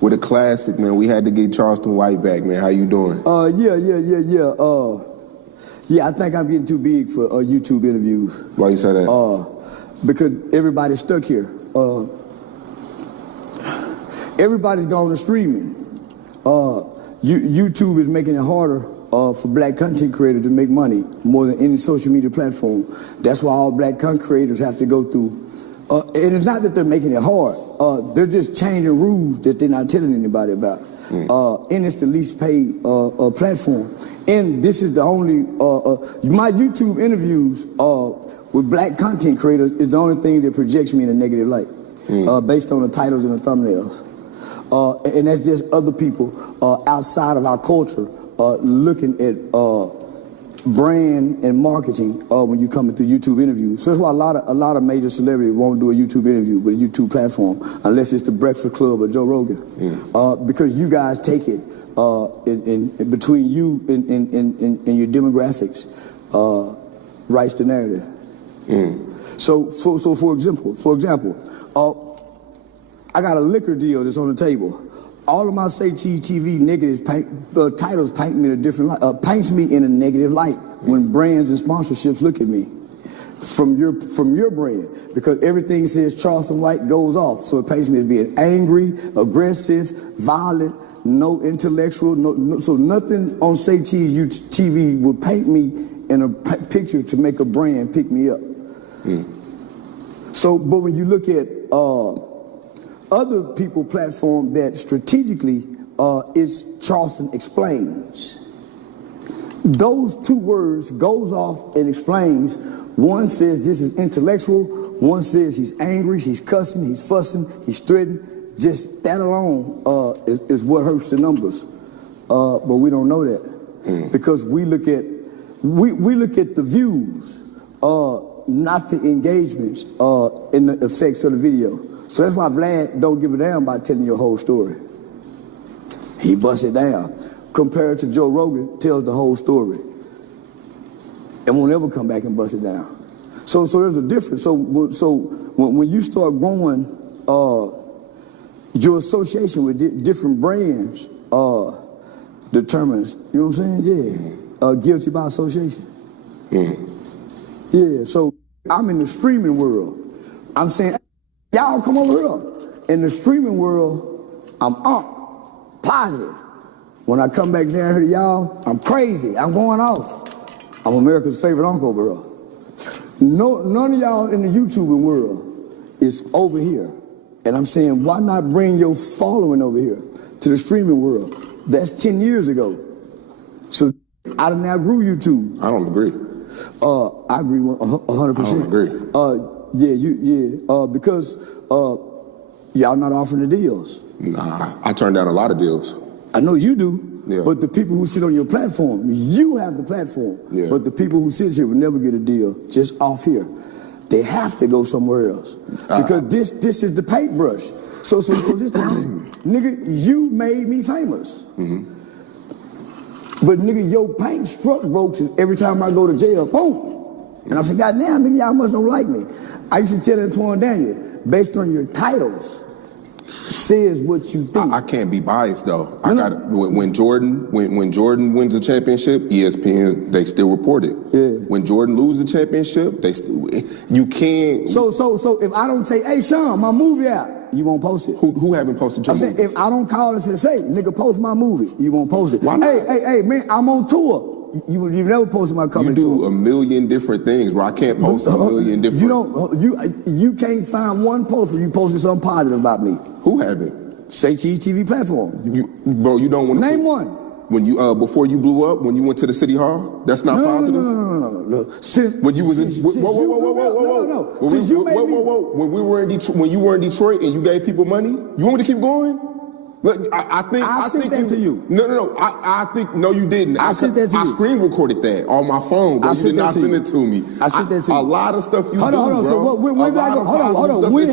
with a classic, man. We had to get Charleston White back, man. How you doing? Yeah, I think I'm getting too big for YouTube interviews. Why you say that? Because everybody's stuck here. Everybody's gone to streaming. YouTube is making it harder for black content creators to make money more than any social media platform. That's why all black content creators have to go through. And it's not that they're making it hard. They're just changing rules that they're not telling anybody about. And it's the least paid platform. And this is the only, my YouTube interviews with black content creators is the only thing that projects me in a negative light, based on the titles and the thumbnails. And that's just other people outside of our culture looking at brand and marketing when you come into YouTube interviews. So that's why a lot of major celebrities won't do a YouTube interview with a YouTube platform unless it's the Breakfast Club or Joe Rogan, because you guys take it in between you and your demographics, writes the narrative. So for example, I got a liquor deal that's on the table. All of my Say Cheese TV negatives titles paint me in a different light, paints me in a negative light when brands and sponsorships look at me from your brand, because everything says Charleston White goes off, so it paints me as being angry, aggressive, violent, no intellectual, so nothing on Say Cheese TV would paint me in a picture to make a brand pick me up. So, but when you look at other people platform that strategically is Charleston Explains. Those two words goes off and explains. One says this is intellectual, one says he's angry, he's cussing, he's fussing, he's threatening. Just that alone is what hurts the numbers. But we don't know that because we look at the views, not the engagements and the effects of the video. So that's why Vlad don't give a damn about telling your whole story. He busts it down. Compared to Joe Rogan, tells the whole story and won't ever come back and bust it down. So there's a difference. So when you start growing, your association with different brands determines, you know what I'm saying? Yeah, guilty by association. Yeah, so I'm in the streaming world. I'm saying, y'all come over here. In the streaming world, I'm up, positive. When I come back down here to y'all, I'm crazy. I'm going off. I'm America's favorite uncle over here. None of y'all in the YouTubing world is over here. And I'm saying, why not bring your following over here to the streaming world? That's 10 years ago. So I done outgrew YouTube. I don't agree. I agree 100%. I don't agree. Because y'all not offering the deals. Nah, I turned down a lot of deals. I know you do, yeah. But the people who sit on your platform, you have the platform. Yeah. But the people who sit here will never get a deal just off here. They have to go somewhere else because this is the paintbrush. So this time, nigga, you made me famous. But nigga, your paint struck broke every time I go to jail. Boom. And I said, God damn, nigga, y'all must don't like me. I used to tell Antoine Daniel, based on your titles, says what you think. I can't be biased though. When Jordan wins a championship, ESPN they still report it. Yeah. When Jordan loses a championship, you can't. So if I don't say, hey Sean, my movie out, you won't post it. Who haven't posted your movie? If I don't call and say, nigga, post my movie, you won't post it. Why not? Hey, man, I'm on tour. You've never posted my comedy tour. You do a million different things, bro. I can't post a million different. You can't find one post where you posted something positive about me. Who haven't? Say Cheese TV platform. Bro, you don't want to name one. When you before you blew up, when you went to the city hall, that's not positive. No. Since when you was in whoa. Since you made me. When we were in Detroit, when you were in Detroit and you gave people money, you want me to keep going? Look, I think that to you. No. I think no, you didn't. I sent that to you. I screen recorded that on my phone, but you did not send it to me. I sent that to you. A lot of stuff you do, bro. Hold on. So when did I go? Hold on. When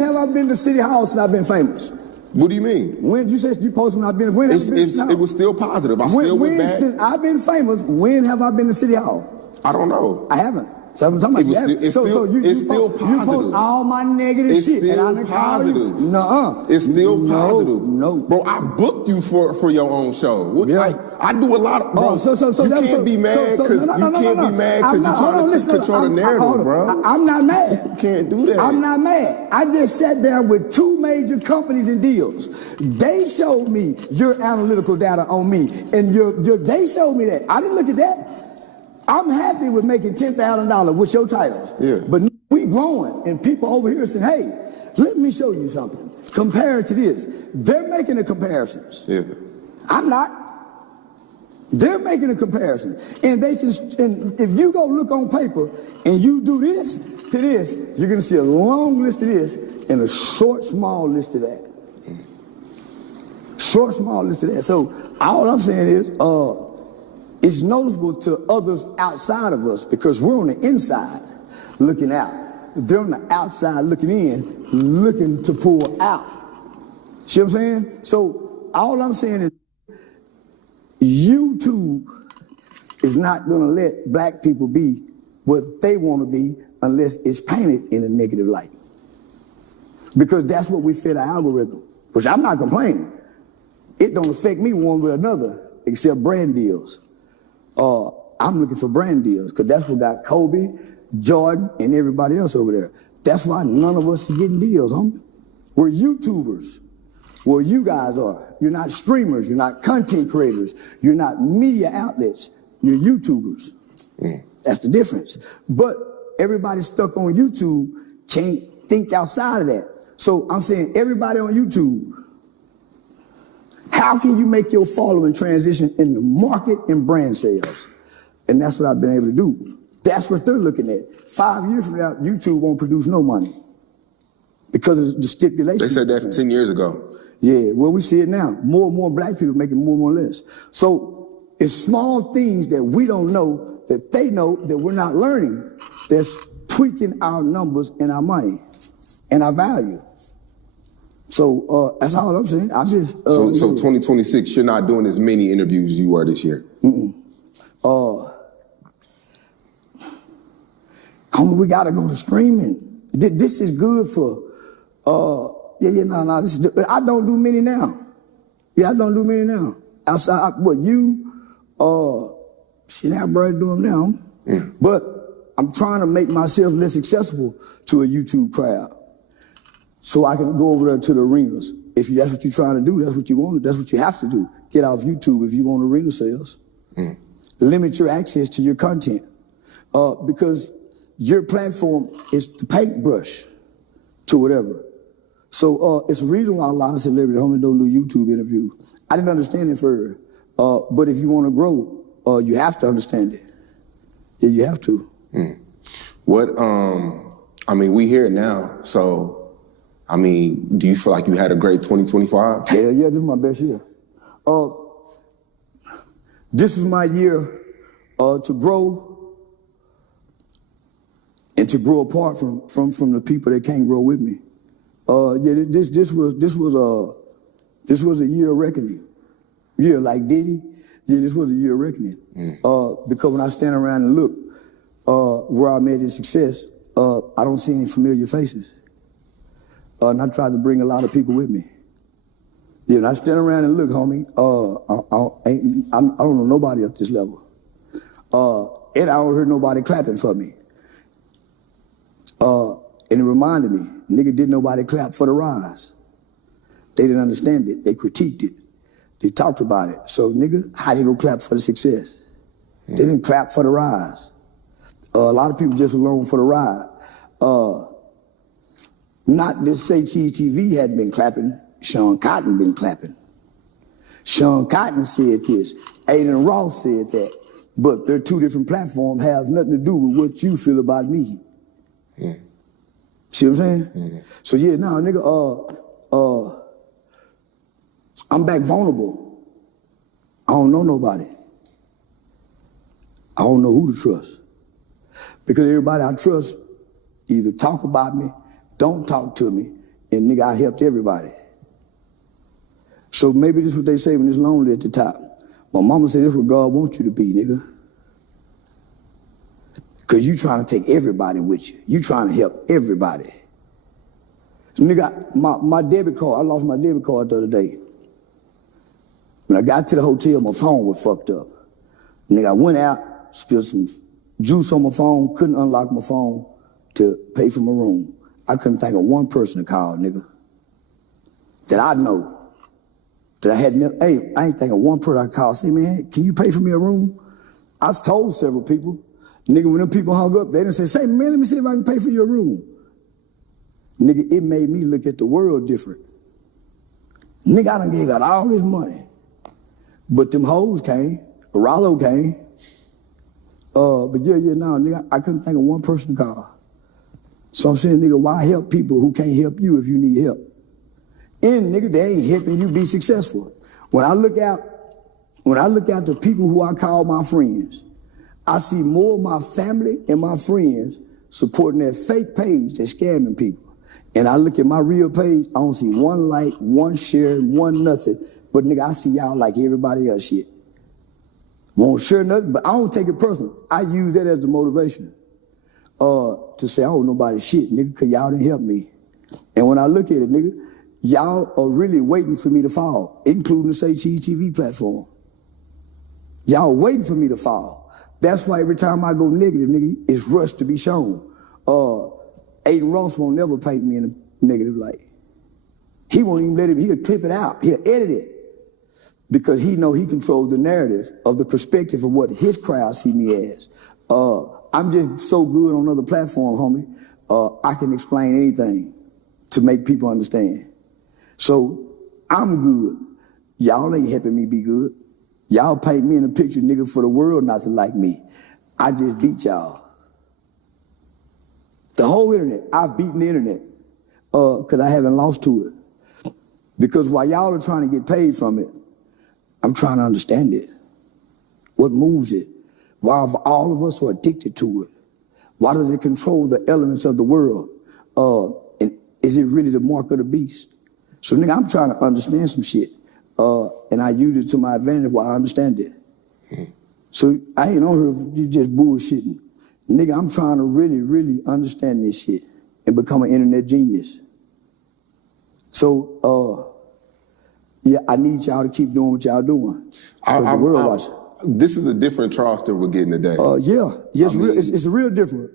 have I been to City Hall since I've been famous? What do you mean? When you said you posted when I've been, when have I been to City Hall? It was still positive. I still went back. Since I've been famous, when have I been to City Hall? I don't know. I haven't. So I'm talking about It's still positive. You post all my negative shit. It's still and I positive. Nuh-uh. It's still positive. No. Bro, I booked you for your own show. Yeah. I do a lot of, bro. You can't be mad because you trying to control the narrative, bro. I'm not mad. You can't do that. I'm not mad. I just sat down with 2 major companies and deals. They showed me your analytical data on me, and they showed me that. I didn't look at that. I'm happy with making $10,000 with your titles. Yeah. But we growing, and people over here saying, hey, let me show you something. Compare it to this. They're making the comparisons. Yeah. I'm not. They're making a comparison. And they can, and if you go look on paper and you do this to this, you're gonna see a long list of this and a short, small list of that. Short, small list of that. So all I'm saying is, it's noticeable to others outside of us because we're on the inside looking out. They're on the outside looking in, looking to pull out. See what I'm saying? So all I'm saying is YouTube is not gonna let black people be what they wanna be unless it's painted in a negative light. Because that's what we fit our algorithm, which I'm not complaining. It don't affect me one way or another except brand deals. I'm looking for brand deals because that's what got Kobe, Jordan, and everybody else over there. That's why none of us are getting deals, homie. We're YouTubers. Well, you guys are. You're not streamers. You're not content creators. You're not media outlets. You're YouTubers. That's the difference. But everybody stuck on YouTube can't think outside of that. So I'm saying everybody on YouTube, how can you make your following transition in the market and brand sales? And that's what I've been able to do. That's what they're looking at. 5 years from now, YouTube won't produce no money because of the stipulations. They said that 10 years ago. Yeah, well, we see it now. More and more black people making more and more less. So it's small things that we don't know, that they know, that we're not learning, that's tweaking our numbers and our money and our value. So that's all I'm saying. I just so 2026, you're not doing as many interviews as you were this year. Homie, we gotta go to streaming. This is good for this is, I don't do many now. Yeah, I don't do many now. Outside, see that brother doing now. But I'm trying to make myself less accessible to a YouTube crowd. So I can go over there to the arenas. If that's what you're trying to do, that's what you want, that's what you have to do. Get off YouTube if you want arena sales. Limit your access to your content. Because your platform is the paintbrush to whatever. So it's a reason why a lot of celebrities don't do YouTube interviews. I didn't understand it further. But if you want to grow, you have to understand it. Yeah, you have to. We here now, so, do you feel like you had a great 2025? Hell yeah, this is my best year. This is my year to grow and to grow apart from the people that can't grow with me. This was a year of reckoning. Yeah, like Diddy. Yeah, this was a year of reckoning. Because when I stand around and look where I made this success, I don't see any familiar faces. And I tried to bring a lot of people with me. Yeah, and I stand around and look, homie, I don't know nobody up this level. And I don't hear nobody clapping for me. And it reminded me, nigga, didn't nobody clap for the rise. They didn't understand it. They critiqued it. They talked about it. So, nigga, how they gonna clap for the success? They didn't clap for the rise. A lot of people just along for the ride. Not to say TV hadn't been clapping. Sean Cotton been clapping. Sean Cotton said this. Aiden Ross said that. But they're two different platforms, have nothing to do with what you feel about me. See what I'm saying? So yeah, now nigga, I'm back vulnerable. I don't know nobody. I don't know who to trust. Because everybody I trust either talk about me, don't talk to me, and nigga, I helped everybody. So maybe this is what they say when it's lonely at the top. My mama said this is what God wants you to be, nigga. Cause you trying to take everybody with you. You trying to help everybody. Nigga, my debit card, I lost my debit card the other day. When I got to the hotel, my phone was fucked up. Nigga, I went out, spilled some juice on my phone, couldn't unlock my phone to pay for my room. I couldn't think of one person to call, nigga, that I know. That I had never, hey, I ain't think of one person I called. Say, man, can you pay for me a room? I told several people. Nigga, when them people hung up, they didn't say, man, let me see if I can pay for your room. Nigga, it made me look at the world different. Nigga, I done gave out all this money. But them hoes came, Rollo came. But no, nigga, I couldn't think of one person to call. So I'm saying, nigga, why help people who can't help you if you need help? And nigga, they ain't helping you be successful. When I look out the people who I call my friends, I see more of my family and my friends supporting that fake page that's scamming people. And I look at my real page, I don't see one like, one share, one nothing. But nigga, I see y'all like everybody else shit. Won't share nothing, but I don't take it personal. I use that as the motivation to say, I don't know nobody shit, nigga, cause y'all didn't help me. And when I look at it, nigga, y'all are really waiting for me to fall, including the Say Cheese TV platform. Y'all waiting for me to fall. That's why every time I go negative, nigga, it's rushed to be shown. Aiden Ross won't never paint me in a negative light. He won't even let it, he'll clip it out, he'll edit it. Because he know he controls the narrative of the perspective of what his crowd see me as. I'm just so good on other platforms, homie. I can explain anything to make people understand. So I'm good. Y'all ain't helping me be good. Y'all paint me in a picture, nigga, for the world not to like me. I just beat y'all. The whole internet, I've beaten the internet because I haven't lost to it. Because while y'all are trying to get paid from it, I'm trying to understand it. What moves it? Why all of us are addicted to it? Why does it control the elements of the world? And is it really the mark of the beast? So nigga, I'm trying to understand some shit. And I use it to my advantage while I understand it. So I ain't on here if you just bullshitting. Nigga, I'm trying to really, really understand this shit and become an internet genius. So, yeah, I need y'all to keep doing what y'all doing. The world watching. This is a different Charleston we're getting today. It's real different.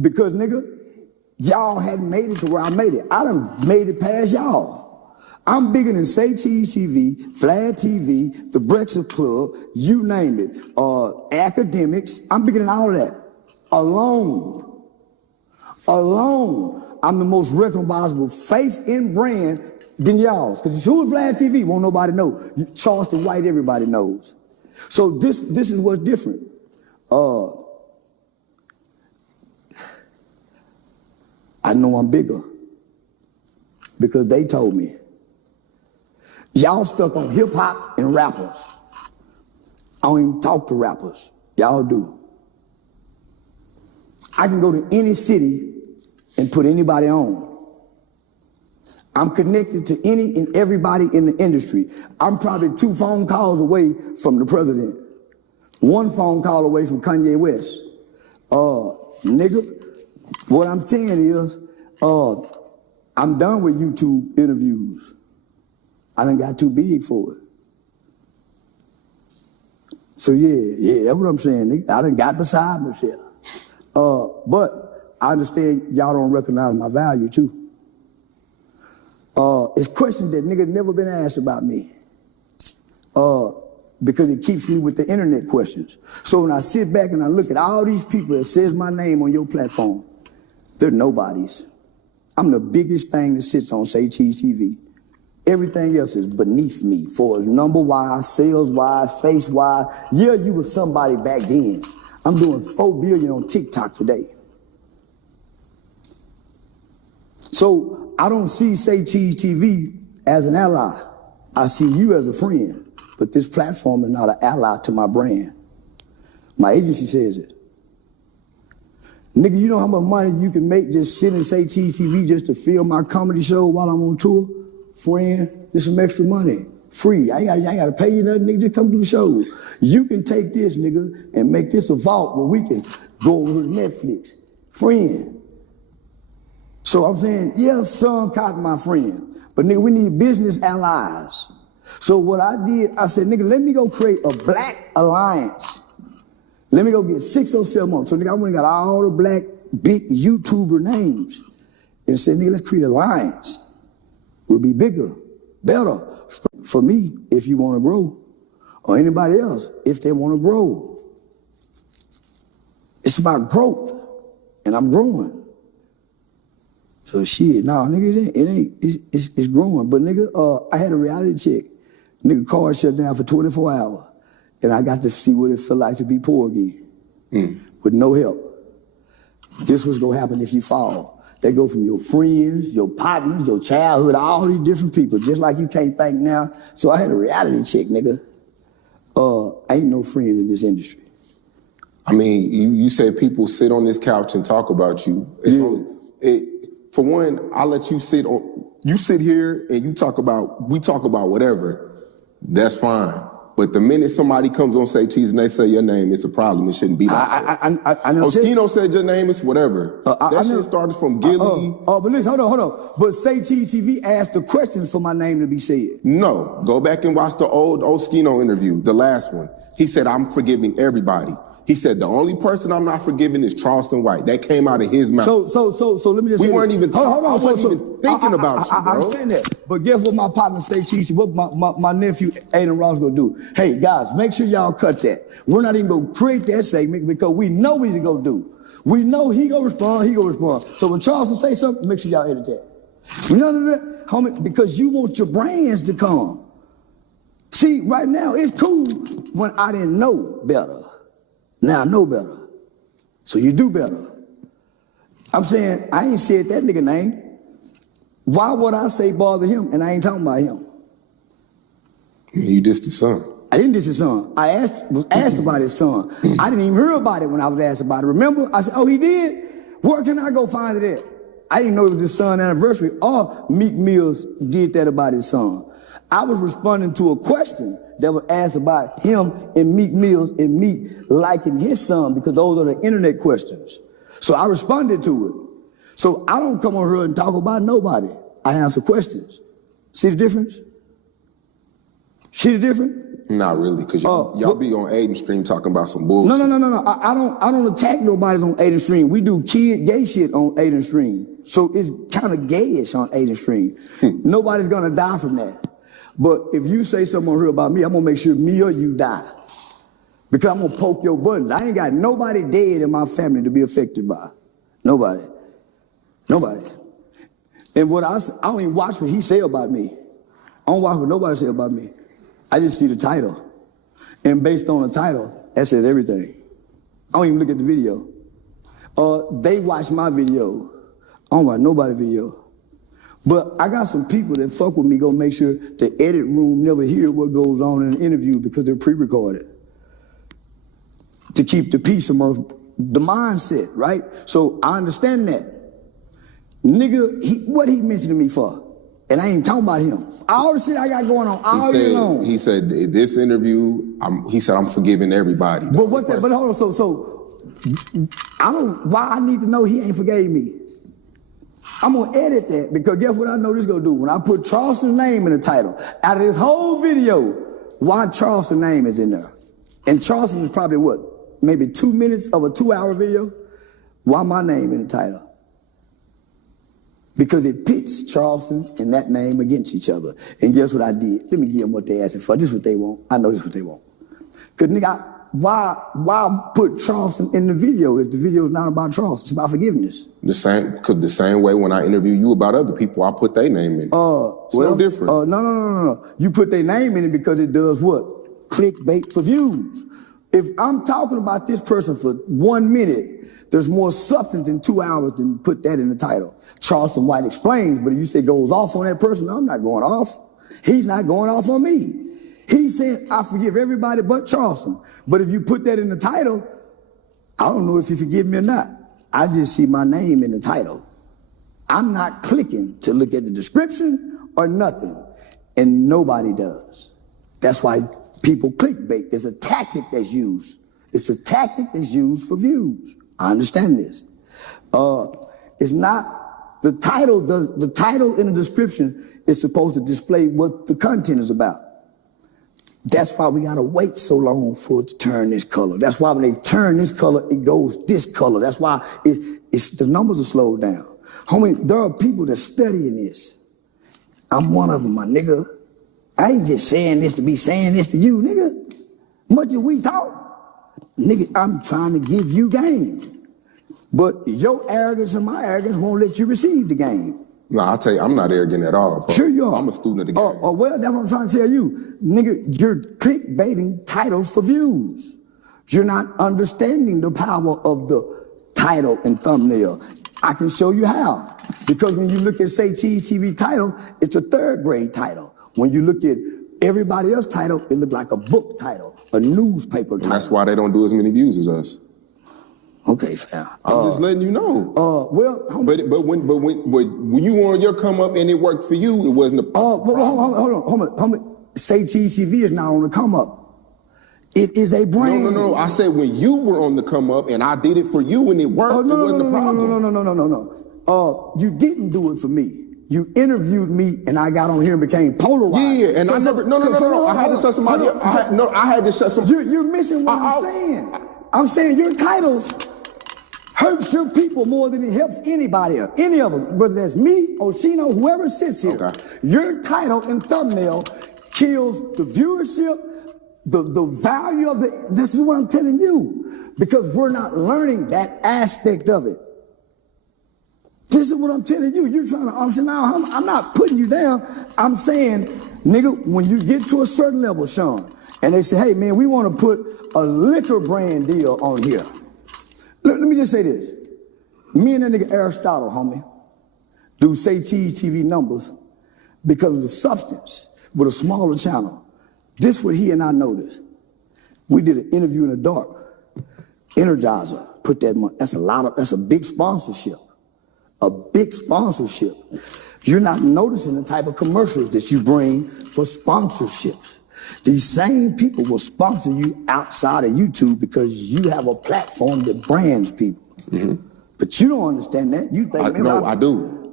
Because nigga, y'all hadn't made it to where I made it. I done made it past y'all. I'm bigger than Say Cheese TV, Vlad TV, The Breakfast Club, you name it, academics. I'm bigger than all of that. Alone, I'm the most recognizable face and brand than y'all. Because who is Vlad TV? Won't nobody know. Charleston White, everybody knows. So this is what's different. I know I'm bigger because they told me. Y'all stuck on hip hop and rappers. I don't even talk to rappers. Y'all do. I can go to any city and put anybody on. I'm connected to any and everybody in the industry. I'm probably 2 phone calls away from the president. 1 phone call away from Kanye West. Nigga, what I'm saying is, I'm done with YouTube interviews. I done got too big for it. So yeah, that's what I'm saying, nigga. I done got beside myself. But I understand y'all don't recognize my value too. It's questions that nigga never been asked about me. Because it keeps me with the internet questions. So when I sit back and I look at all these people that says my name on your platform, they're nobodies. I'm the biggest thing that sits on Say Cheese TV. Everything else is beneath me for number-wise, sales-wise, face-wise. Yeah, you were somebody back then. I'm doing 4 billion on TikTok today. So I don't see Say Cheese TV as an ally. I see you as a friend. But this platform is not an ally to my brand. My agency says it. Nigga, you know how much money you can make just sitting and Say Cheese TV just to film my comedy show while I'm on tour? Friend, there's some extra money. free. I ain't got to pay you nothing, nigga. Just come do the show. You can take this, nigga, and make this a vault where we can go over to Netflix. Friend. So I'm saying, yeah, son, cotton, my friend. But nigga, we need business allies. So what I did, I said, nigga, let me go create a black alliance. Let me go get 6 or 7 months. So nigga, I went and got all the black big YouTuber names and said, nigga, let's create an alliance. We'll be bigger, better. For me, if you want to grow, or anybody else, if they want to grow. It's about growth, and I'm growing. So shit, nah, nigga, it's growing. But nigga, I had a reality check. Nigga, car shut down for 24 hours. And I got to see what it felt like to be poor again. With no help. This was gonna happen if you fall. They go from your friends, your partners, your childhood, all these different people, just like you can't think now. So I had a reality check, nigga. Ain't no friends in this industry. I mean, you said people sit on this couch and talk about you. For one, I let you sit here and we talk about whatever. That's fine. But the minute somebody comes on Say Cheese and they say your name, it's a problem. It shouldn't be like that. Oskino said your name, it's whatever. That shit started from Gilly. But listen, hold on. But Say Cheese TV asked the questions for my name to be said. No, go back and watch the old Oskino interview, the last one. He said, I'm forgiving everybody. He said, the only person I'm not forgiving is Charleston White. That came out of his mouth. So let me just say we weren't even hold on, I wasn't even thinking about you, bro. I understand that. But guess what my partner Say Cheese, what my nephew Aiden Ross gonna do? Hey, guys, make sure y'all cut that. We're not even gonna create that segment because we know what he's gonna do. We know he gonna respond. So when Charleston say something, make sure y'all edit that. None of that, homie, because you want your brands to come. See, right now, it's cool when I didn't know better. Now I know better. So you do better. I'm saying, I ain't said that nigga name. Why would I say bother him and I ain't talking about him? You dissed his son. I didn't diss his son. I was asked about his son. I didn't even hear about it when I was asked about it. Remember? I said, oh, he did? Where can I go find it at? I didn't know it was his son's anniversary or Meek Mills did that about his son. I was responding to a question that was asked about him and Meek Mills and Meek liking his son because those are the internet questions. So I responded to it. So I don't come on here and talk about nobody. I answer questions. See the difference? See the difference? Not really, because y'all be on Aiden Stream talking about some bullshit. No. I don't attack nobody on Aiden Stream. We do gay shit on Aiden Stream. So it's kind of gayish on Aiden Stream. Nobody's gonna die from that. But if you say something real about me, I'm gonna make sure me or you die. Because I'm gonna poke your buttons. I ain't got nobody dead in my family to be affected by. Nobody. And what I don't even watch what he say about me. I don't watch what nobody say about me. I just see the title. And based on the title, that says everything. I don't even look at the video. They watch my video. I don't watch nobody's video. But I got some people that fuck with me, gonna make sure the edit room never hear what goes on in an interview because they're pre-recorded. To keep the peace amongst the mindset, right? So I understand that. Nigga, what he mentioned me for? And I ain't talking about him. All the shit I got going on all year long. He said, this interview, he said, I'm forgiving everybody. But hold on, so I don't, why I need to know he ain't forgave me? I'm gonna edit that because guess what I know this gonna do? When I put Charleston's name in the title, out of this whole video, why Charleston's name is in there? And Charleston is probably what? Maybe 2 minutes of a 2-hour video? Why my name in the title? Because it pits Charleston and that name against each other. And guess what I did? Let me give them what they asking for. This is what they want. I know this is what they want. Cause nigga, why put Charleston in the video if the video is not about Charleston? It's about forgiveness. Because the same way when I interview you about other people, I put their name in it. It's no different. No. You put their name in it because it does what? Clickbait for views. If I'm talking about this person for 1 minute, there's more substance in 2 hours than put that in the title. Charleston White explains, but if you say goes off on that person, I'm not going off. He's not going off on me. He said, I forgive everybody but Charleston. But if you put that in the title, I don't know if you forgive me or not. I just see my name in the title. I'm not clicking to look at the description or nothing. And nobody does. That's why people clickbait. It's a tactic that's used. It's a tactic that's used for views. I understand this. It's not the title. The title in the description is supposed to display what the content is about. That's why we gotta wait so long for it to turn this color. That's why when they turn this color, it goes this color. That's why it's the numbers are slowed down. Homie, there are people that studying this. I'm one of them, my nigga. I ain't just saying this to be saying this to you, nigga. Much as we talk, nigga, I'm trying to give you game. But your arrogance and my arrogance won't let you receive the game. No, I'll tell you, I'm not arrogant at all, bro. Sure you are. I'm a student of the game. Well, that's what I'm trying to tell you. Nigga, you're clickbaiting titles for views. You're not understanding the power of the title and thumbnail. I can show you how. Because when you look at Say Cheese TV title, it's a third grade title. When you look at everybody else's title, it looks like a book title, a newspaper title. And that's why they don't do as many views as us. Okay, fam. I'm just letting you know. Well, homie, but when you on your come up and it worked for you, it wasn't a problem. Hold on. Homie. Say Cheese TV is not on the come up. It is a brand. No. I said when you were on the come up and I did it for you and it worked, it wasn't a problem. No. You didn't do it for me. You interviewed me and I got on here and became polarized. Yeah, and I never. No. I had to shut somebody up. I had to shut some. You're missing what I'm saying. I'm saying your title hurts your people more than it helps anybody else. Any of them, whether that's me or Shino, whoever sits here. Okay. Your title and thumbnail kills the viewership, the value of the. This is what I'm telling you, because we're not learning that aspect of it. This is what I'm telling you. You're trying to understand now. I'm not putting you down. I'm saying, nigga, when you get to a certain level, Sean, and they say, hey, man, we want to put a liquor brand deal on here. Let me just say this. Me and that nigga Aristotle, homie, do Say Cheese TV numbers because of the substance with a smaller channel. This what he and I noticed. We did an interview in the dark. Energizer put that money. That's a big sponsorship. A big sponsorship. You're not noticing the type of commercials that you bring for sponsorships. These same people will sponsor you outside of YouTube because you have a platform that brands people. Mm-hmm. But you don't understand that. You think, no, I do.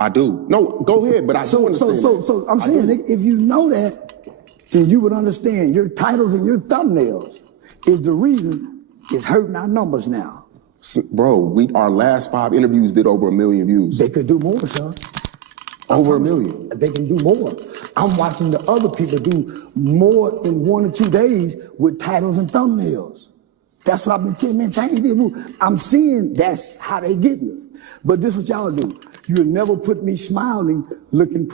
No, go ahead, but I do understand that. So I'm saying, nigga, if you know that, then you would understand your titles and your thumbnails is the reason it's hurting our numbers now. Bro, our last 5 interviews did over 1 million views. They could do more, son. Over 1 million. They can do more. I'm watching the other people do more in 1 or 2 days with titles and thumbnails. That's what I've been telling, man, change this move. I'm seeing that's how they getting us. But this is what y'all do. You'll never put me smiling looking